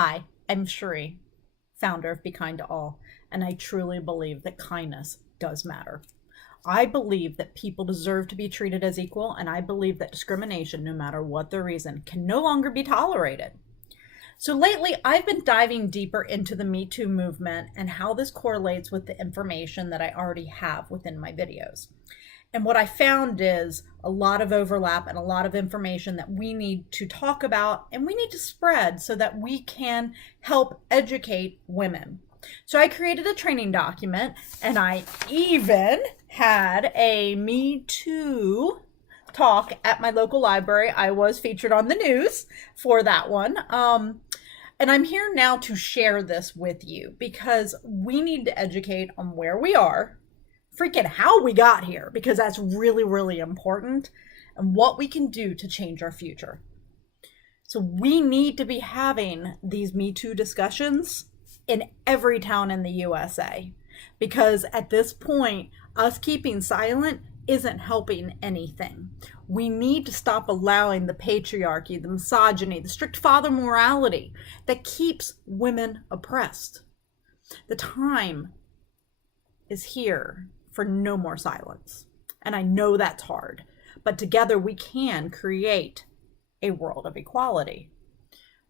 Hi, I'm Sheree, founder of Be Kind to All, and I truly believe that kindness does matter. I believe that people deserve to be treated as equal, and I believe that discrimination, no matter what the reason, can no longer be tolerated. So lately, I've been diving deeper into the Me Too movement and how this correlates with the information that I already have within my videos. And what I found is a lot of overlap and a lot of information that we need to talk about and we need to spread so that we can help educate women. So I created a training document, and I even had a Me Too talk at my local library. I was featured on the news for that one. And I'm here now to share this with you because we need to educate on where we are, freaking how we got here, because that's really, really important, and what we can do to change our future. So we need to be having these Me Too discussions in every town in the USA, because at this point, us keeping silent isn't helping anything. We need to stop allowing the patriarchy, the misogyny, the strict father morality that keeps women oppressed. The time is here for no more silence. And I know that's hard, but together we can create a world of equality.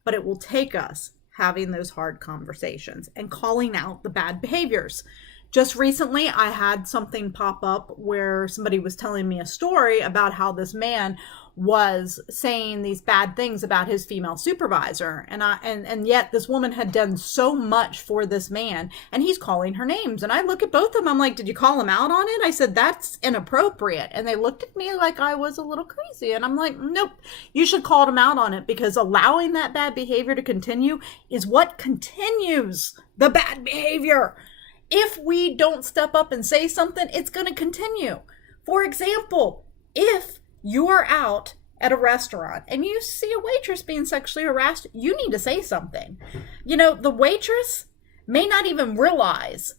But it will take us having those hard conversations and calling out the bad behaviors. Just recently, I had something pop up where somebody was telling me a story about how this man was saying these bad things about his female supervisor. And yet this woman had done so much for this man, and he's calling her names. And I look at both of them, I'm like, did you call him out on it? I said, that's inappropriate. And they looked at me like I was a little crazy. And I'm like, nope, you should call him out on it, because allowing that bad behavior to continue is what continues the bad behavior. If we don't step up and say something, it's going to continue. For example, if you are out at a restaurant and you see a waitress being sexually harassed, you need to say something. The waitress may not even realize,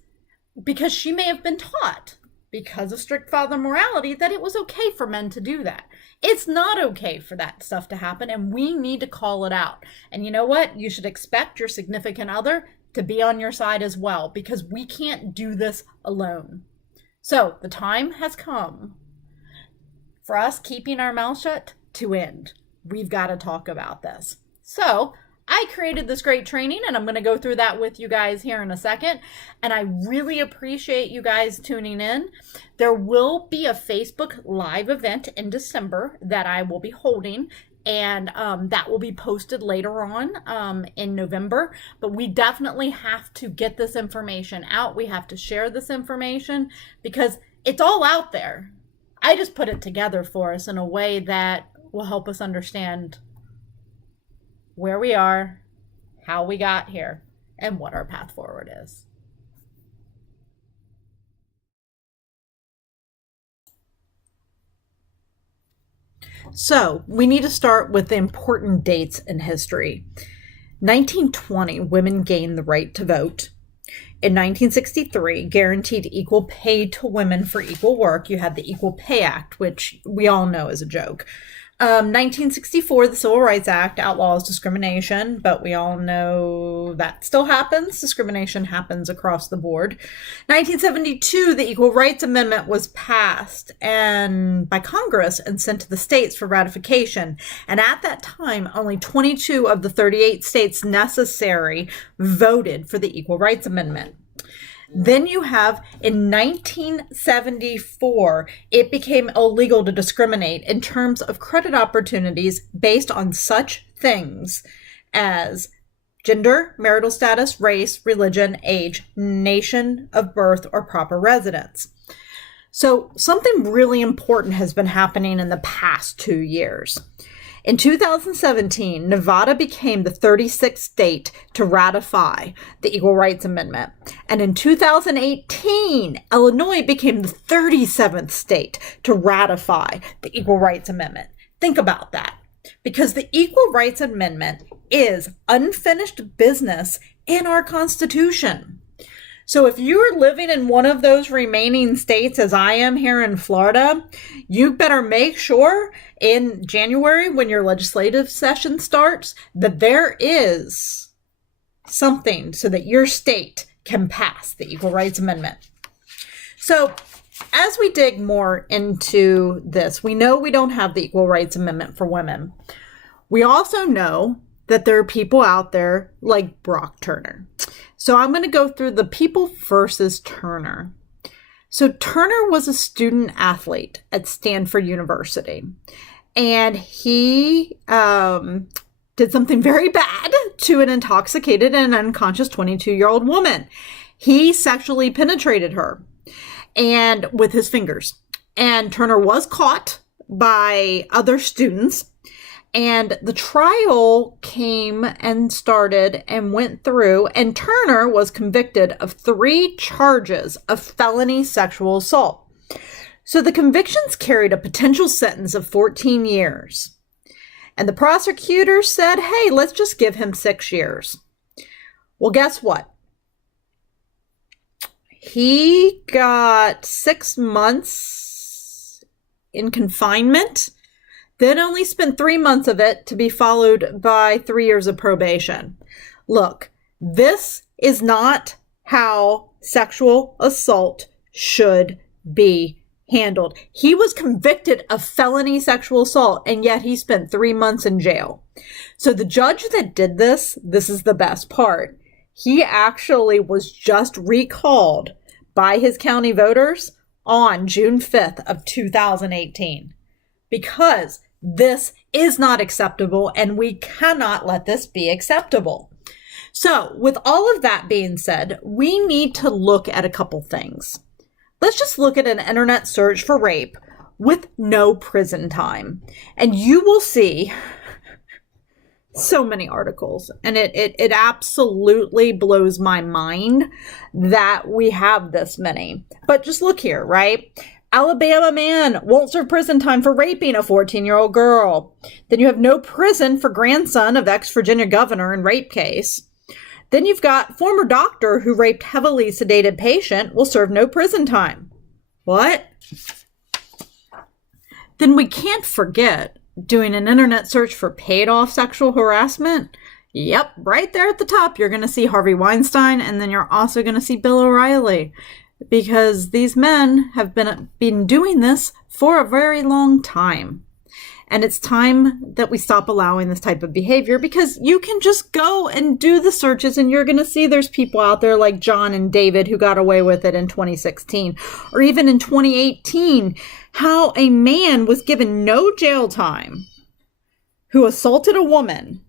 because she may have been taught, because of strict father morality, that it was okay for men to do that. It's not okay for that stuff to happen, and we need to call it out. And you know what? You should expect your significant other to be on your side as well, because we can't do this alone. So the time has come for us keeping our mouth shut to end. We've got to talk about this. So I created this great training, and I'm going to go through that with you guys here in a second. And I really appreciate you guys tuning in. There will be a Facebook Live event in December that I will be holding, and that will be posted later on in November. But we definitely have to get this information out. We have to share this information because it's all out there. I just put it together for us in a way that will help us understand where we are, how we got here, and what our path forward is. So we need to start with the important dates in history. 1920, women gained the right to vote. In 1963, guaranteed equal pay to women for equal work. You had the Equal Pay Act, which we all know is a joke. 1964, the Civil Rights Act outlaws discrimination, but we all know that still happens. Discrimination happens across the board. 1972, the Equal Rights Amendment was passed by Congress and sent to the states for ratification. And at that time, only 22 of the 38 states necessary voted for the Equal Rights Amendment. Then you have, in 1974, it became illegal to discriminate in terms of credit opportunities based on such things as gender, marital status, race, religion, age, nation of birth, or proper residence. So something really important has been happening in the past 2 years. In 2017, Nevada became the 36th state to ratify the Equal Rights Amendment. And in 2018, Illinois became the 37th state to ratify the Equal Rights Amendment. Think about that. Because the Equal Rights Amendment is unfinished business in our Constitution. So if you're living in one of those remaining states, as I am here in Florida, you better make sure in January, when your legislative session starts, that there is something so that your state can pass the Equal Rights Amendment. So as we dig more into this, we know we don't have the Equal Rights Amendment for women. We also know that there are people out there like Brock Turner. So I'm going to go through the people versus Turner. So Turner was a student athlete at Stanford University, and he did something very bad to an intoxicated and unconscious 22-year-old woman. He sexually penetrated her and with his fingers. And Turner was caught by other students. And the trial came and started and went through, and Turner was convicted of 3 charges of felony sexual assault. So the convictions carried a potential sentence of 14 years. And the prosecutor said, hey, let's just give him 6 years. Well, guess what? He got 6 months in confinement, then only spent 3 months of it to be followed by 3 years of probation. Look, this is not how sexual assault should be handled. He was convicted of felony sexual assault, and yet he spent 3 months in jail. So the judge that did this is the best part. He actually was just recalled by his county voters on June 5th of 2018 because this is not acceptable, and we cannot let this be acceptable. So with all of that being said, we need to look at a couple things. Let's just look at an internet search for rape with no prison time, and you will see so many articles, and it absolutely blows my mind that we have this many. But just look here, right? Alabama man won't serve prison time for raping a 14-year-old girl. Then you have no prison for grandson of ex-Virginia governor in rape case. Then you've got former doctor who raped heavily sedated patient will serve no prison time. What? Then we can't forget doing an internet search for paid-off sexual harassment. Yep, right there at the top, you're going to see Harvey Weinstein, and then you're also going to see Bill O'Reilly, because these men have been doing this for a very long time. And it's time that we stop allowing this type of behavior, because you can just go and do the searches and you're going to see there's people out there like John and David who got away with it in 2016 or even in 2018, how a man was given no jail time who assaulted a woman.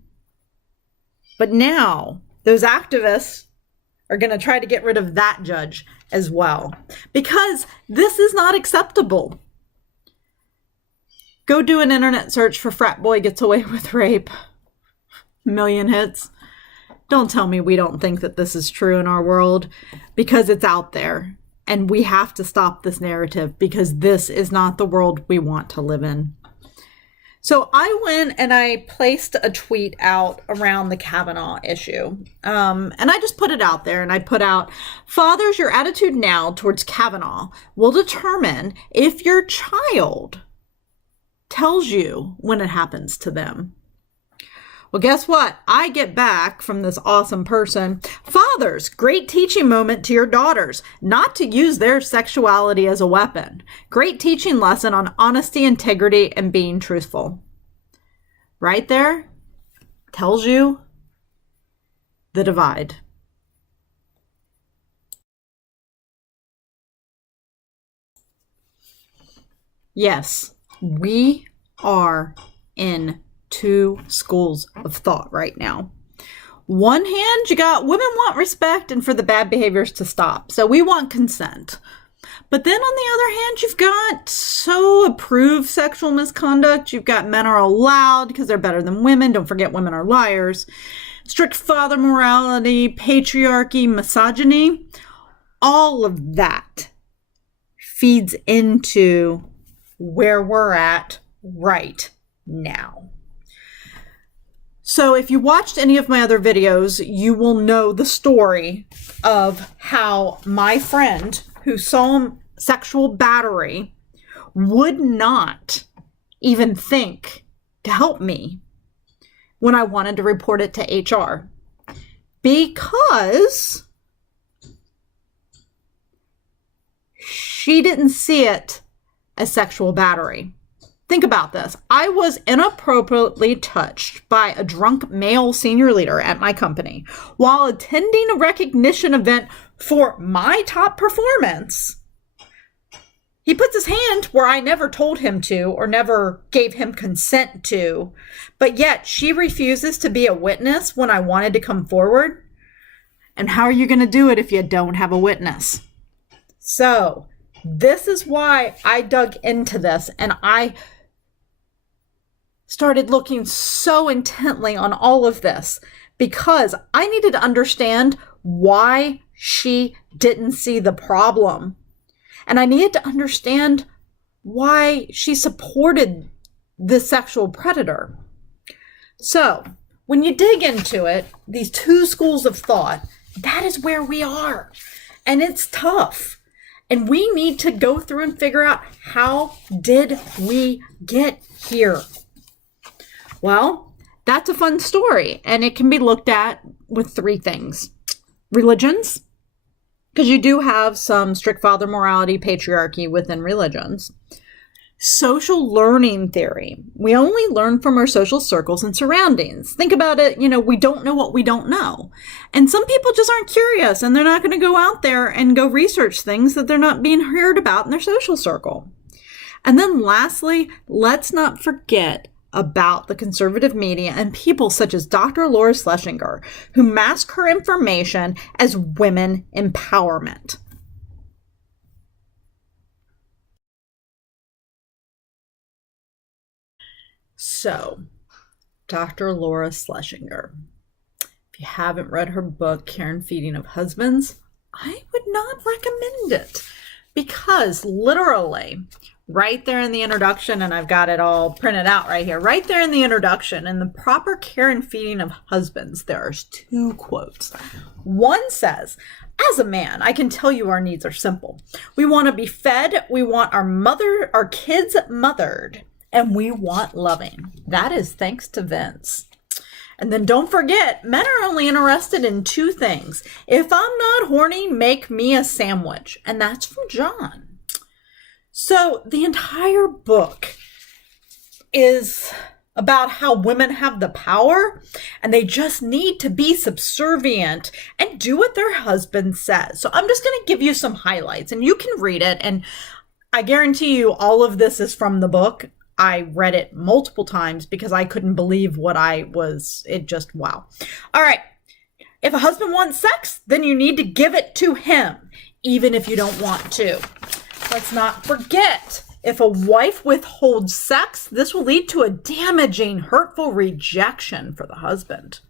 But now those activists are going to try to get rid of that judge as well, because this is not acceptable. Go do an internet search for frat boy gets away with rape. Million hits. Don't tell me we don't think that this is true in our world, because it's out there. And we have to stop this narrative, because this is not the world we want to live in. So I went and I placed a tweet out around the Kavanaugh issue. And I just put it out there, and I put out, fathers, your attitude now towards Kavanaugh will determine if your child tells you when it happens to them. Well, guess what? I get back from this awesome person. Fathers, great teaching moment to your daughters, not to use their sexuality as a weapon. Great teaching lesson on honesty, integrity, and being truthful. Right there tells you the divide. Yes, we are in two schools of thought right now. One hand, you got women want respect and for the bad behaviors to stop. So we want consent. But then on the other hand, you've got so approved sexual misconduct. You've got men are allowed because they're better than women. Don't forget, women are liars. Strict father morality, patriarchy, misogyny. All of that feeds into where we're at right now. So if you watched any of my other videos, you will know the story of how my friend who saw sexual battery would not even think to help me when I wanted to report it to HR. because she didn't see it as sexual battery. Think about this. I was inappropriately touched by a drunk male senior leader at my company while attending a recognition event for my top performance. He puts his hand where I never told him to or never gave him consent to, but yet she refuses to be a witness when I wanted to come forward. And how are you going to do it if you don't have a witness? So this is why I dug into this, and I started looking so intently on all of this because I needed to understand why she didn't see the problem. And I needed to understand why she supported the sexual predator. So when you dig into it, these two schools of thought, that is where we are. And it's tough. And we need to go through and figure out, how did we get here? Well, that's a fun story, and it can be looked at with three things. Religions, because you do have some strict father morality, patriarchy within religions. Social learning theory. We only learn from our social circles and surroundings. Think about it, we don't know what we don't know. And some people just aren't curious, and they're not going to go out there and go research things that they're not being heard about in their social circle. And then lastly, let's not forget about the conservative media and people such as Dr. Laura Schlesinger, who mask her information as women empowerment. So, Dr. Laura Schlesinger, if you haven't read her book, Care and Feeding of Husbands, I would not recommend it, because literally right there in the introduction, and I've got it all printed out right here, right there in the introduction, in the proper care and feeding of husbands, there's two quotes. One says, as a man, I can tell you our needs are simple. We want to be fed, we want our kids mothered, and we want loving. That is thanks to Vince. And then don't forget, men are only interested in two things. If I'm not horny, make me a sandwich. And that's from John. So the entire book is about how women have the power and they just need to be subservient and do what their husband says. So I'm just going to give you some highlights and you can read it. And I guarantee you all of this is from the book. I read it multiple times because I couldn't believe wow. All right. If a husband wants sex, then you need to give it to him, even if you don't want to. Let's not forget, if a wife withholds sex, this will lead to a damaging, hurtful rejection for the husband.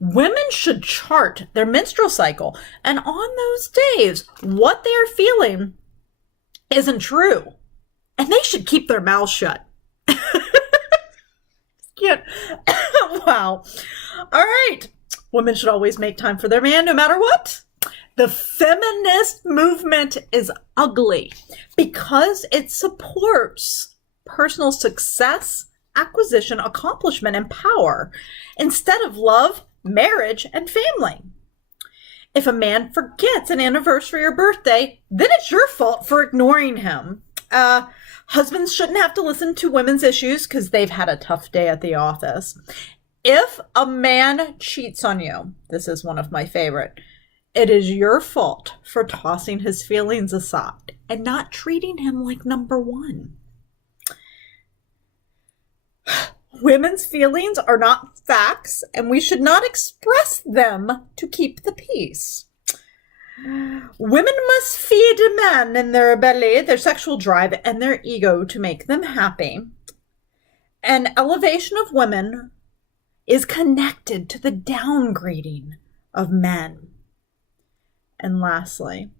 Women should chart their menstrual cycle, and on those days, what they are feeling isn't true. And they should keep their mouths shut. Wow. All right. Women should always make time for their man, no matter what. The feminist movement is ugly because it supports personal success, acquisition, accomplishment, and power instead of love, marriage, and family. If a man forgets an anniversary or birthday, then it's your fault for ignoring him. Husbands shouldn't have to listen to women's issues because they've had a tough day at the office. If a man cheats on you, this is one of my favorite, it is your fault for tossing his feelings aside and not treating him like number one. Women's feelings are not facts, and we should not express them to keep the peace. Women must feed men in their belly, their sexual drive, and their ego to make them happy. An elevation of women is connected to the downgrading of men. And lastly,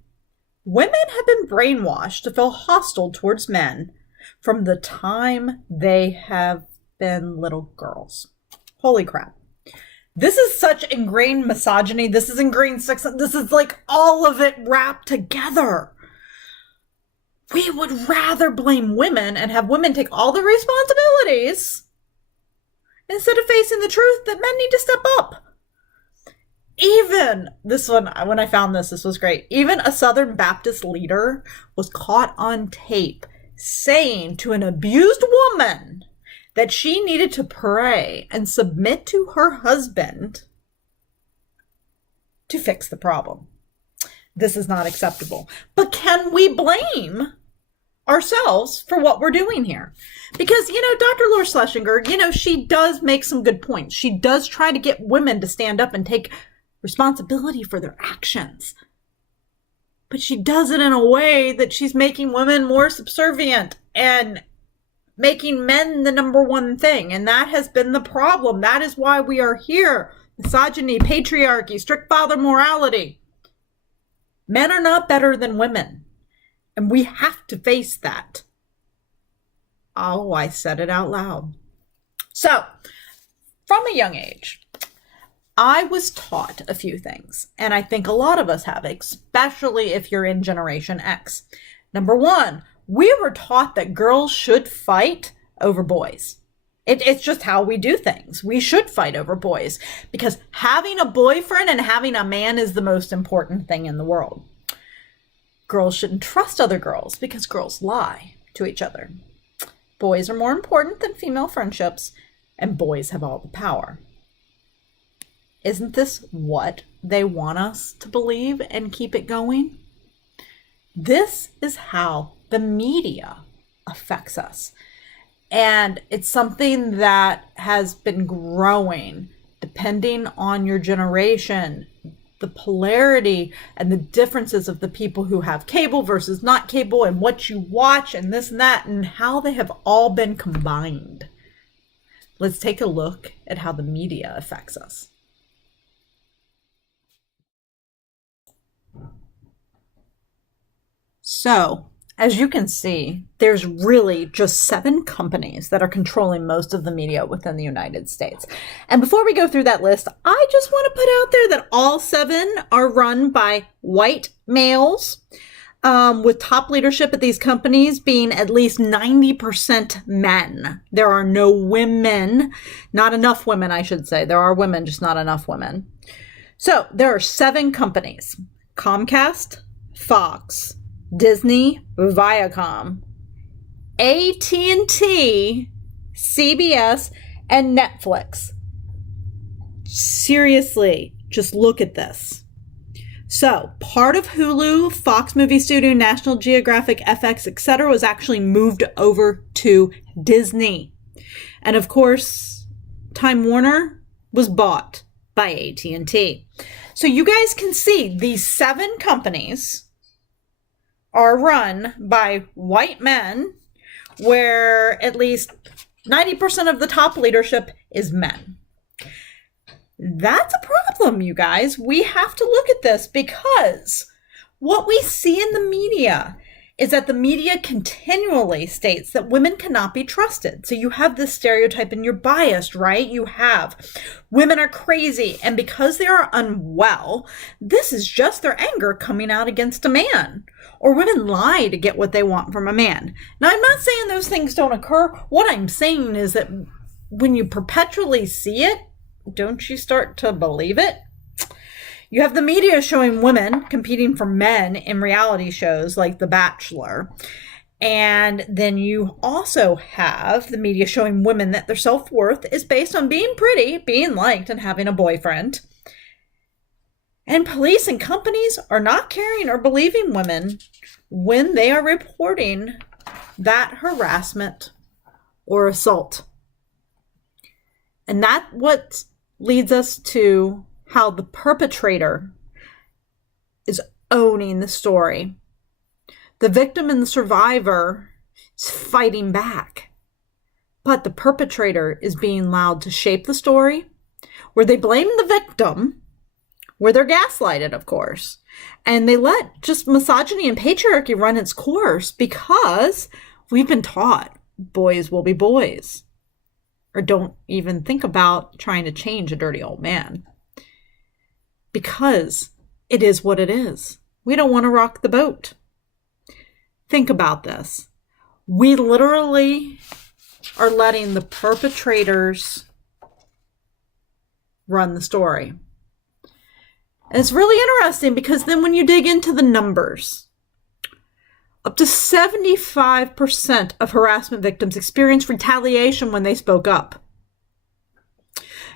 women have been brainwashed to feel hostile towards men from the time they have been little girls. Holy crap. This is such ingrained misogyny. This is ingrained sexism. This is like all of it wrapped together. We would rather blame women and have women take all the responsibilities instead of facing the truth that men need to step up. Even this one, when I found this was great. Even a Southern Baptist leader was caught on tape saying to an abused woman that she needed to pray and submit to her husband to fix the problem. This is not acceptable. But can we blame ourselves for what we're doing here? Because, Dr. Laura Schlesinger, she does make some good points. She does try to get women to stand up and take responsibility for their actions. But she does it in a way that she's making women more subservient and making men the number one thing. And that has been the problem. That is why we are here. Misogyny, patriarchy, strict father morality. Men are not better than women. And we have to face that. Oh, I said it out loud. So, from a young age, I was taught a few things, and I think a lot of us have, especially if you're in Generation X. Number one, we were taught that girls should fight over boys. It's just how we do things. We should fight over boys because having a boyfriend and having a man is the most important thing in the world. Girls shouldn't trust other girls because girls lie to each other. Boys are more important than female friendships, and boys have all the power. Isn't this what they want us to believe and keep it going? This is how the media affects us. And it's something that has been growing depending on your generation, the polarity and the differences of the people who have cable versus not cable and what you watch and this and that and how they have all been combined. Let's take a look at how the media affects us. So, as you can see, there's really just 7 companies that are controlling most of the media within the United States. And before we go through that list, I just want to put out there that all 7 are run by white males, with top leadership at these companies being at least 90% men. There are no women, not enough women, I should say. There are women, just not enough women. So there are 7 companies: Comcast, Fox, Disney, Viacom, AT&T, CBS, and Netflix. Seriously, just look at this. So, part of Hulu, Fox Movie Studio, National Geographic, FX, etc. was actually moved over to Disney. And of course, Time Warner was bought by AT&T. So you guys can see these 7 companies are run by white men, where at least 90% of the top leadership is men. That's a problem, you guys. We have to look at this because what we see in the media is that the media continually states that women cannot be trusted. So you have this stereotype and you're biased, right? You have women are crazy, and because they are unwell, this is just their anger coming out against a man. Or women lie to get what they want from a man. Now, I'm not saying those things don't occur. What I'm saying is that when you perpetually see it, don't you start to believe it? You have the media showing women competing for men in reality shows like The Bachelor. And then you also have the media showing women that their self-worth is based on being pretty, being liked, and having a boyfriend. And police and companies are not caring or believing women when they are reporting that harassment or assault. And that's what leads us to how the perpetrator is owning the story. The victim and the survivor is fighting back. But the perpetrator is being allowed to shape the story, where they blame the victim, where they're gaslighted, of course. And they let just misogyny and patriarchy run its course because we've been taught boys will be boys. Or don't even think about trying to change a dirty old man. Because it is what it is. We don't want to rock the boat. Think about this. We literally are letting the perpetrators run the story. And it's really interesting because then when you dig into the numbers, up to 75% of harassment victims experience retaliation when they spoke up.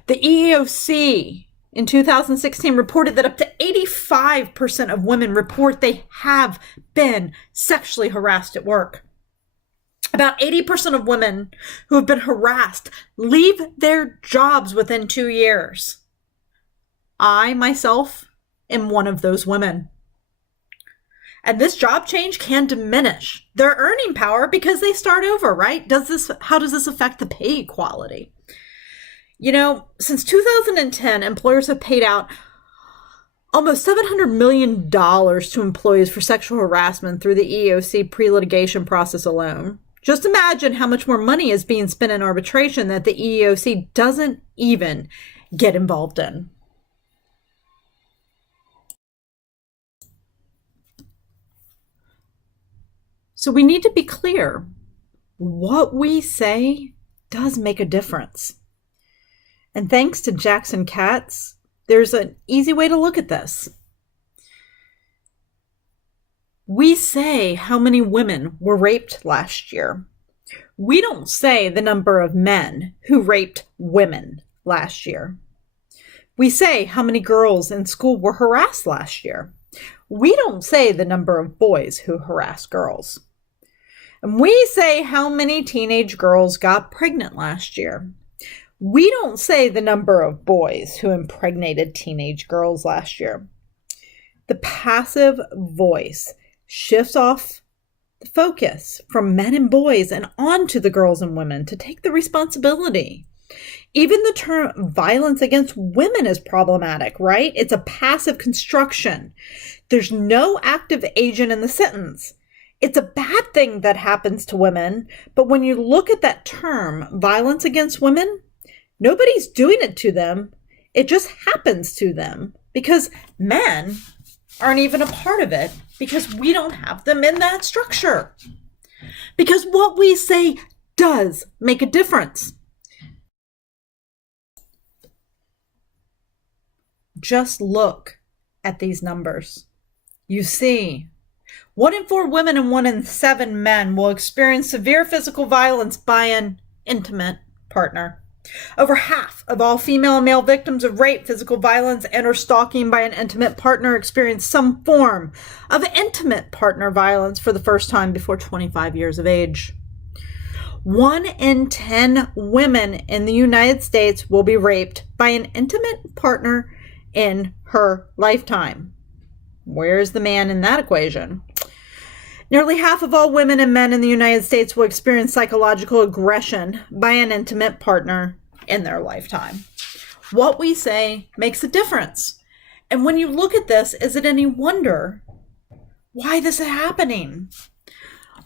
The EEOC in 2016 reported that up to 85% of women report they have been sexually harassed at work. About 80% of women who have been harassed leave their jobs within 2 years. I, myself, am one of those women. And this job change can diminish their earning power because they start over, right? How does this affect the pay equality? You know, since 2010, employers have paid out almost $700 million to employees for sexual harassment through the EEOC pre-litigation process alone. Just imagine how much more money is being spent in arbitration that the EEOC doesn't even get involved in. So we need to be clear. What we say does make a difference. And thanks to Jackson Katz, there's an easy way to look at this. We say how many women were raped last year. We don't say the number of men who raped women last year. We say how many girls in school were harassed last year. We don't say the number of boys who harassed girls. And we say how many teenage girls got pregnant last year. We don't say the number of boys who impregnated teenage girls last year. The passive voice shifts off the focus from men and boys and onto the girls and women to take the responsibility. Even the term violence against women is problematic, right? It's a passive construction. There's no active agent in the sentence. It's a bad thing that happens to women, but when you look at that term, violence against women, nobody's doing it to them. It just happens to them because men aren't even a part of it because we don't have them in that structure. Because what we say does make a difference. Just look at these numbers. You see, 1 in 4 women and 1 in 7 men will experience severe physical violence by an intimate partner. Over half of all female and male victims of rape, physical violence, and or stalking by an intimate partner experience some form of intimate partner violence for the first time before 25 years of age. 1 in 10 women in the United States will be raped by an intimate partner in her lifetime. Where's the man in that equation? Nearly half of all women and men in the United States will experience psychological aggression by an intimate partner in their lifetime. What we say makes a difference. And when you look at this, is it any wonder why this is happening?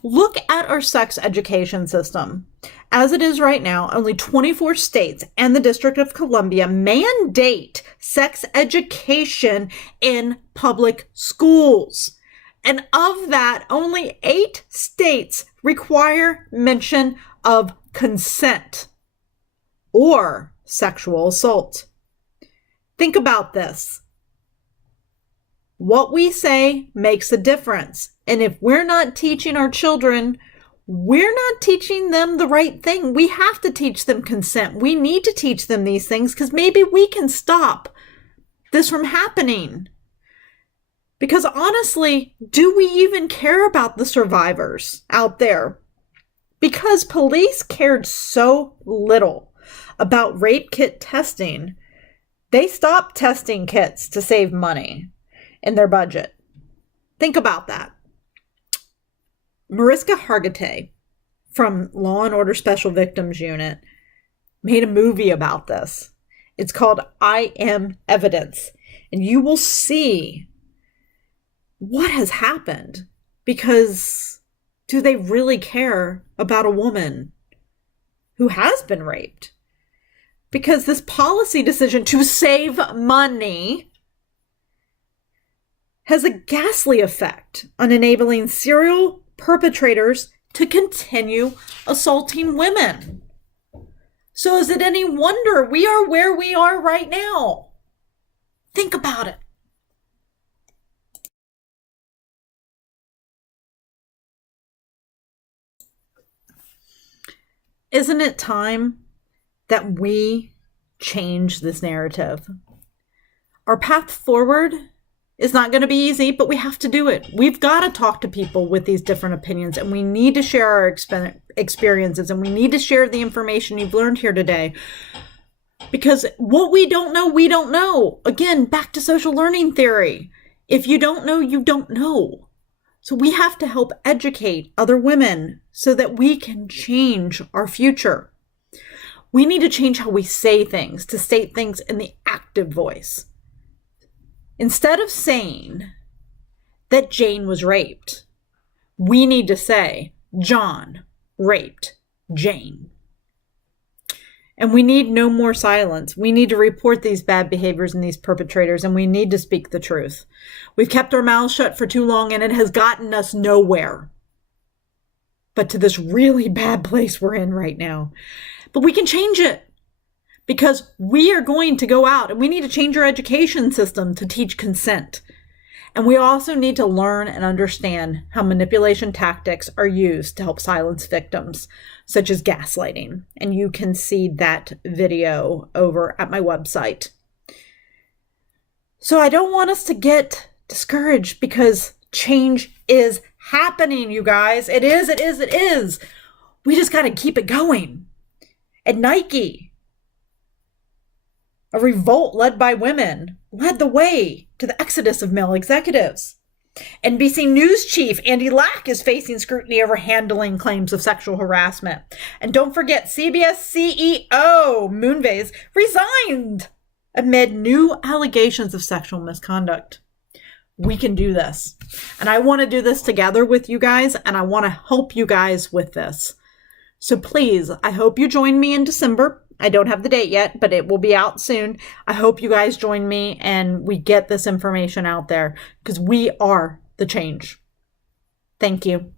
Look at our sex education system. As it is right now, only 24 states and the District of Columbia mandate sex education in public schools. And of that, only 8 states require mention of consent or sexual assault. Think about this. What we say makes a difference. And if we're not teaching our children, we're not teaching them the right thing. We have to teach them consent. We need to teach them these things because maybe we can stop this from happening. Because honestly, do we even care about the survivors out there? Because police cared so little about rape kit testing, they stopped testing kits to save money in their budget. Think about that. Mariska Hargitay from Law and Order Special Victims Unit made a movie about this. It's called I Am Evidence. And you will see what has happened, because do they really care about a woman who has been raped? Because this policy decision to save money has a ghastly effect on enabling serial perpetrators to continue assaulting women. So is it any wonder we are where we are right now? Think about it. Isn't it time that we change this narrative? Our path forward is not going to be easy, but we have to do it. We've got to talk to people with these different opinions, and we need to share our experiences, and we need to share the information you've learned here today. Because what we don't know, we don't know. Again, back to social learning theory. If you don't know, you don't know. So we have to help educate other women so that we can change our future. We need to change how we say things, to state things in the active voice. Instead of saying that Jane was raped, we need to say John raped Jane. And we need no more silence. We need to report these bad behaviors and these perpetrators, and we need to speak the truth. We've kept our mouths shut for too long, and it has gotten us nowhere but to this really bad place we're in right now. But we can change it, because we are going to go out, and we need to change our education system to teach consent. And we also need to learn and understand how manipulation tactics are used to help silence victims, such as gaslighting. And you can see that video over at my website. So I don't want us to get discouraged, because change is happening, you guys. It is. We just got to keep it going. At Nike, a revolt led by women led the way to the exodus of male executives. NBC News chief Andy Lack is facing scrutiny over handling claims of sexual harassment. And don't forget, CBS CEO Moonves resigned amid new allegations of sexual misconduct. We can do this. And I want to do this together with you guys, and I want to help you guys with this. So please, I hope you join me in December. I don't have the date yet, but it will be out soon. I hope you guys join me and we get this information out there, because we are the change. Thank you.